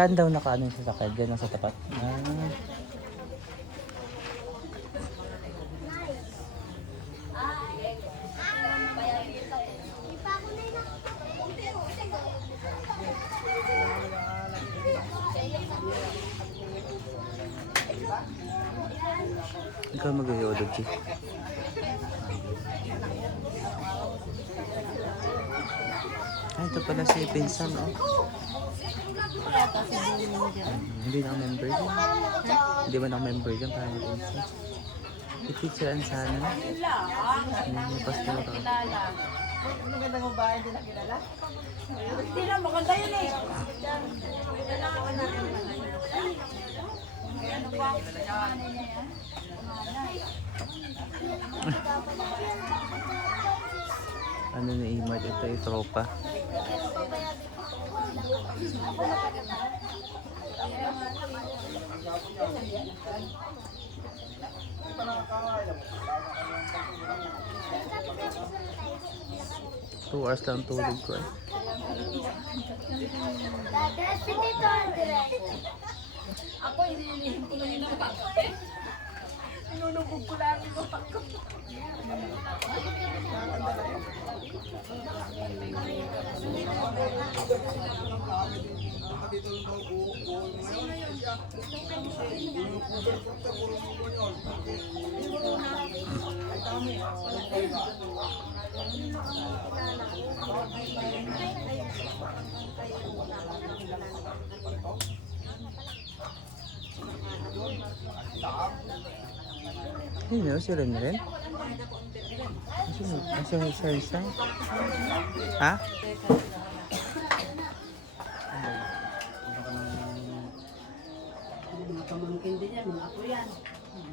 Saan daw nakaano yung sasakyan? Diyan lang sa tapat. Ikaw mag-iodog, Chi. Ay, ito pala si Pinsan, oh. Hindi na ako member dyan. Hindi ba na ako member dyan? Parang Pinsan. I-featurean sana. May pastora. Maganda mo ba? Hindi na kilala? Hindi na, maganda yun eh. Ano na Imart? Ito yung tropa. Two hours lang tulog ko eh. Ako, hinihintay ko lang yung bako. Inunubog ko lang yung bako. Hindi, si Ren. Kasi Sarsa. Ha? Mga pamangkin din yan, mga apo yan.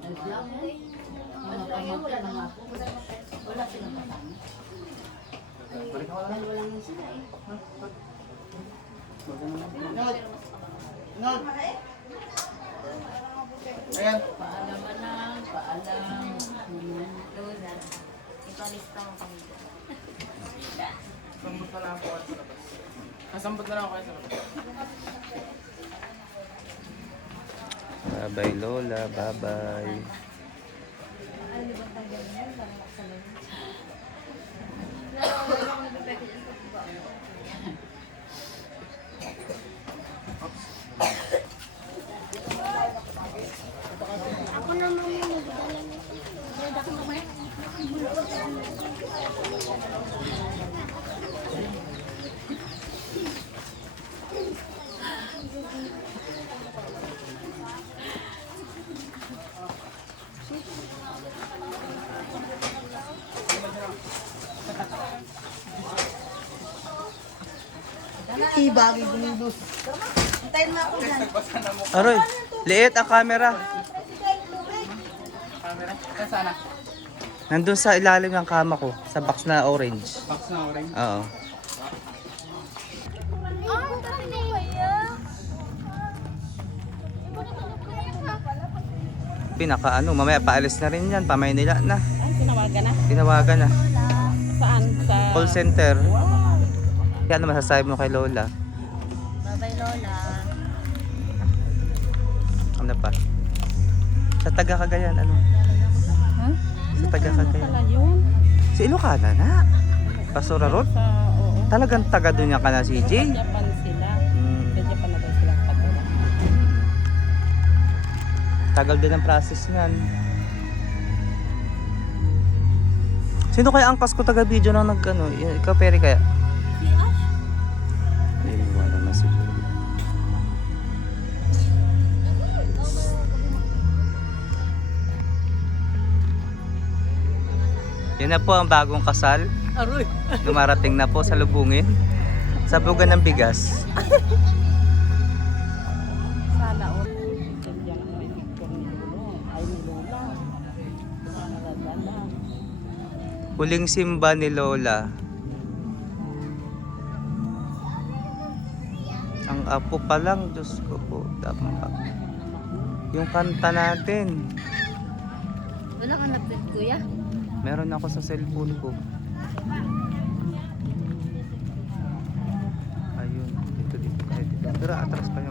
Dahil lang eh. Mga pamangkin, mga apo. Wala silang kasama. Dahil wala nga sila eh. Nod! Ayan. Paalam na, paalam. Lola, ipalista mo kami dyan. Sambot na lang ako sa labas. Kasambot na lang ako sa labas. Bye-bye Lola, bye-bye. Ako naman yung nagdala nito. Ibagi gumindus. Hintayin mo ako dyan. Aroy, liit ang camera. Camera. Sana. Nandun sa ilalim ng kama ko, sa box na orange. Box na orange. Oo. Pinaka ano, mamaya paalis na rin yan, pamay nila na. Ay, tinawagan na. Tinawagan na. Saan? Sa... Call center. Ano masasabi mo kay Lola? Bye-bye, Lola. Ano pa? Sa taga Cagayan, ano? Ha? Sa taga Cagayan. Pala yun? Si Ilocana na. Pastora Road? Sa, oo. Talagang taga doon yan ka na si Sa Jay. Japan sila. Hmm. Sa Japan na daw sila katula. Tagal din ang process niyan. Sino kaya ang ko taga video na nag-ano? Ikaw peri kaya? Si Ash. Hindi wala na siguro. Yan na po ang bagong kasal. Aroy! Dumarating na po sa Lubungin. Sa bugan ng bigas. Sana o. Diyan ang may picture ni Lolo. Ay ni Lola. Naradala. Huling simba ni Lola. Ang apo pa lang, Diyos ko po. Dapat. Yung kanta natin. Wala ka nag-fit, kuya? Meron ako sa cellphone ko. Ayun, dito. Kahit dito. Pero atras pa yun.